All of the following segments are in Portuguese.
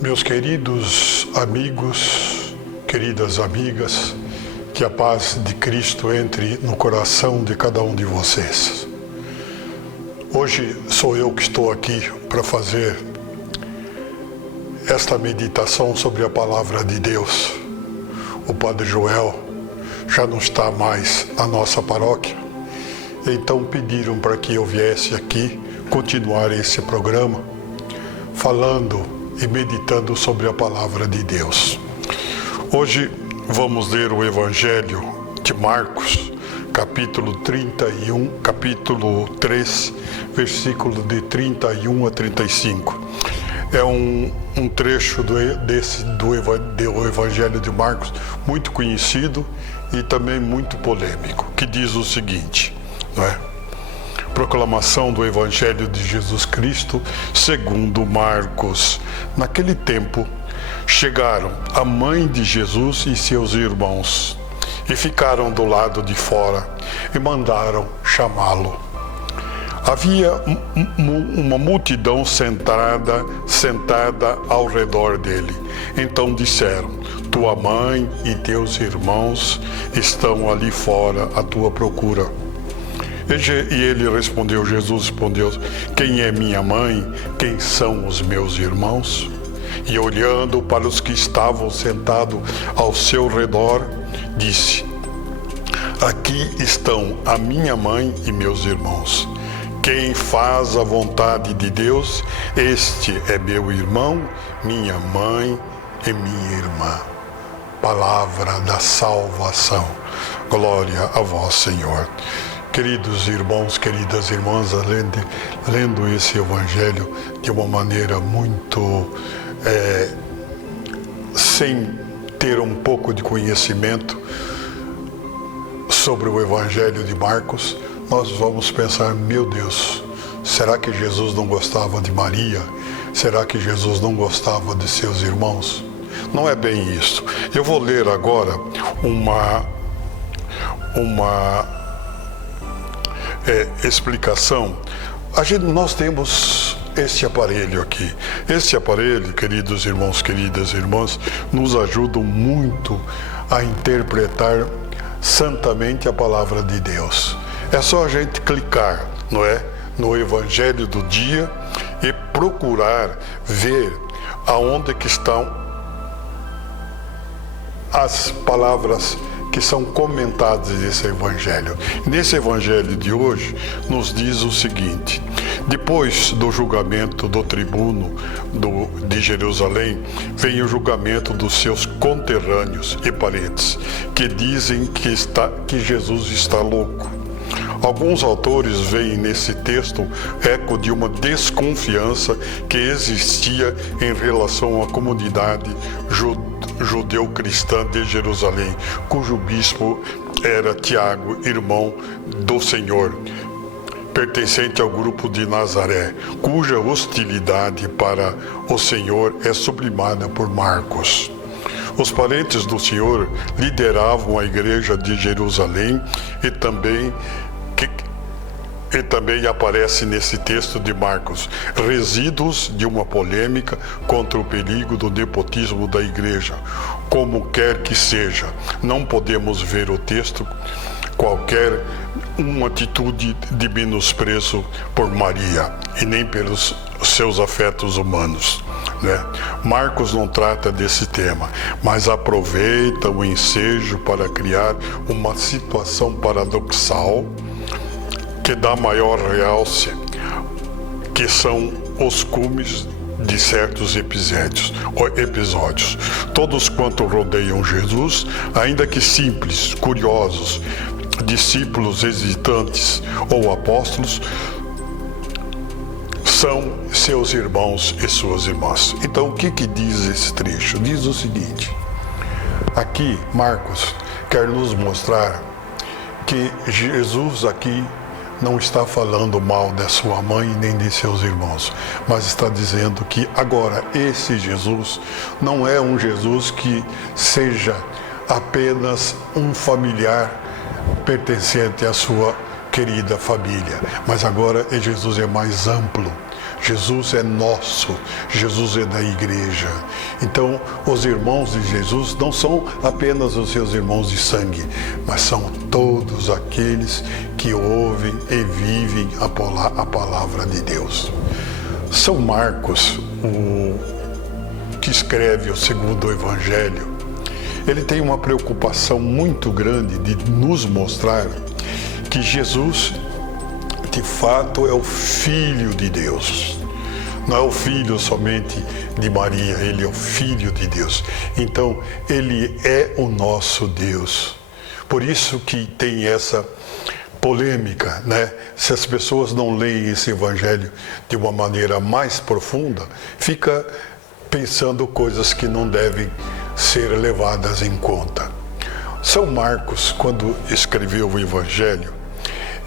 Meus queridos amigos, queridas amigas, que a paz de Cristo entre no coração de cada um de vocês. Hoje sou eu que estou aqui para fazer esta meditação sobre a palavra de Deus. O Padre Joel já não está mais na nossa paróquia, então pediram para que eu viesse aqui continuar esse programa, falando e meditando sobre a palavra de Deus. Hoje vamos ler o Evangelho de Marcos, capítulo 3, versículo de 31 a 35. É um trecho do Evangelho de Marcos muito conhecido e também muito polêmico, que diz o seguinte, não é? Proclamação do Evangelho de Jesus Cristo segundo Marcos. Naquele tempo, chegaram a mãe de Jesus e seus irmãos e ficaram do lado de fora e mandaram chamá-lo. Havia uma multidão sentada ao redor dele. Então disseram: tua mãe e teus irmãos estão ali fora à tua procura. E ele respondeu, Jesus respondeu: quem é minha mãe? Quem são os meus irmãos? E olhando para os que estavam sentados ao seu redor, disse: aqui estão a minha mãe e meus irmãos. Quem faz a vontade de Deus, este é meu irmão, minha mãe e minha irmã. Palavra da salvação. Glória a vós, Senhor. Queridos irmãos, queridas irmãs, lendo esse Evangelho de uma maneira muito sem ter um pouco de conhecimento sobre o Evangelho de Marcos, nós vamos pensar: meu Deus, será que Jesus não gostava de Maria? Será que Jesus não gostava de seus irmãos? Não é bem isso. Eu vou ler agora uma explicação. Nós temos este aparelho aqui. Este aparelho, queridos irmãos, queridas irmãs, nos ajuda muito a interpretar santamente a palavra de Deus. É só a gente clicar, não é, no Evangelho do dia e procurar ver aonde que estão as palavras que são comentadas nesse Evangelho. Nesse Evangelho de hoje, nos diz o seguinte: depois do julgamento do tribuno de Jerusalém, vem o julgamento dos seus conterrâneos e parentes, que dizem que Jesus está louco. Alguns autores veem nesse texto eco de uma desconfiança que existia em relação à comunidade judeu-cristã de Jerusalém, cujo bispo era Tiago, irmão do Senhor, pertencente ao grupo de Nazaré, cuja hostilidade para o Senhor é sublimada por Marcos. Os parentes do Senhor lideravam a igreja de Jerusalém e também aparece nesse texto de Marcos resíduos de uma polêmica contra o perigo do nepotismo da igreja. Como quer que seja, não podemos ver o texto qualquer uma atitude de menosprezo por Maria e nem pelos seus afetos humanos, né? Marcos não trata desse tema, mas aproveita o ensejo para criar uma situação paradoxal que dá maior realce, que são os cumes de certos episódios. Todos quanto rodeiam Jesus, ainda que simples, curiosos, discípulos hesitantes ou apóstolos, são seus irmãos e suas irmãs. Então, o que diz esse trecho? Diz o seguinte: aqui Marcos quer nos mostrar que Jesus aqui não está falando mal da sua mãe nem de seus irmãos, mas está dizendo que agora esse Jesus não é um Jesus que seja apenas um familiar pertencente à sua querida família, mas agora Jesus é mais amplo. Jesus é nosso, Jesus é da igreja. Então, os irmãos de Jesus não são apenas os seus irmãos de sangue, mas são todos aqueles que ouvem e vivem a palavra de Deus. São Marcos, que escreve o segundo Evangelho, ele tem uma preocupação muito grande de nos mostrar que Jesus, de fato, é o Filho de Deus. Não é o Filho somente de Maria, ele é o Filho de Deus. Então, ele é o nosso Deus. Por isso que tem essa polêmica, né? Se as pessoas não leem esse Evangelho de uma maneira mais profunda, fica pensando coisas que não devem ser levadas em conta. São Marcos, quando escreveu o Evangelho,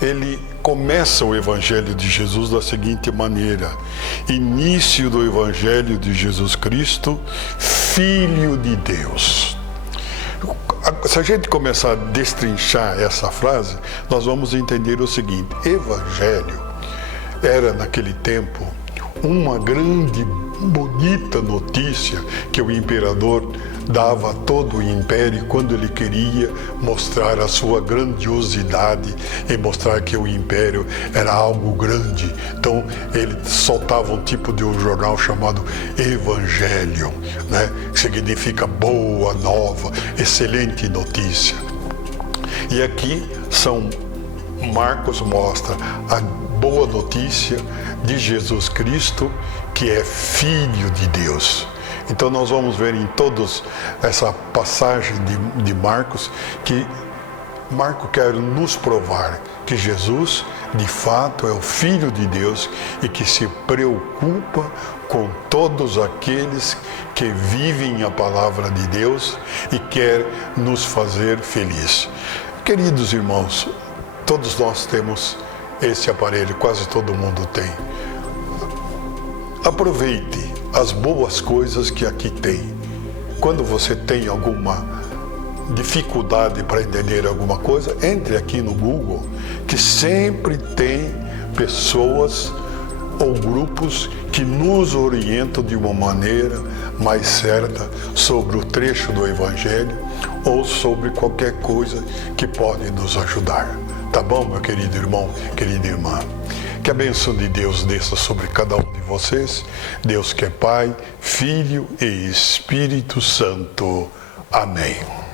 ele começa o Evangelho de Jesus da seguinte maneira: início do Evangelho de Jesus Cristo, Filho de Deus. Se a gente começar a destrinchar essa frase, nós vamos entender o seguinte: Evangelho era, naquele tempo, uma grande, bonita notícia que o imperador dava a todo o império quando ele queria mostrar a sua grandiosidade e mostrar que o império era algo grande. Então ele soltava um tipo de um jornal chamado Evangelho, né? Que significa boa nova, excelente notícia. E aqui São Marcos mostra a boa notícia de Jesus Cristo, que é Filho de Deus. Então nós vamos ver em todos essa passagem de Marcos que Marcos quer nos provar que Jesus de fato é o Filho de Deus e que se preocupa com todos aqueles que vivem a palavra de Deus e quer nos fazer felizes. Queridos irmãos, todos nós temos esse aparelho, quase todo mundo tem. Aproveite as boas coisas que aqui tem. Quando você tem alguma dificuldade para entender alguma coisa, entre aqui no Google, que sempre tem pessoas ou grupos que nos orientam de uma maneira mais certa sobre o trecho do Evangelho ou sobre qualquer coisa que pode nos ajudar. Tá bom, meu querido irmão, querida irmã? Que a bênção de Deus desça sobre cada um de vocês. Deus que é Pai, Filho e Espírito Santo. Amém.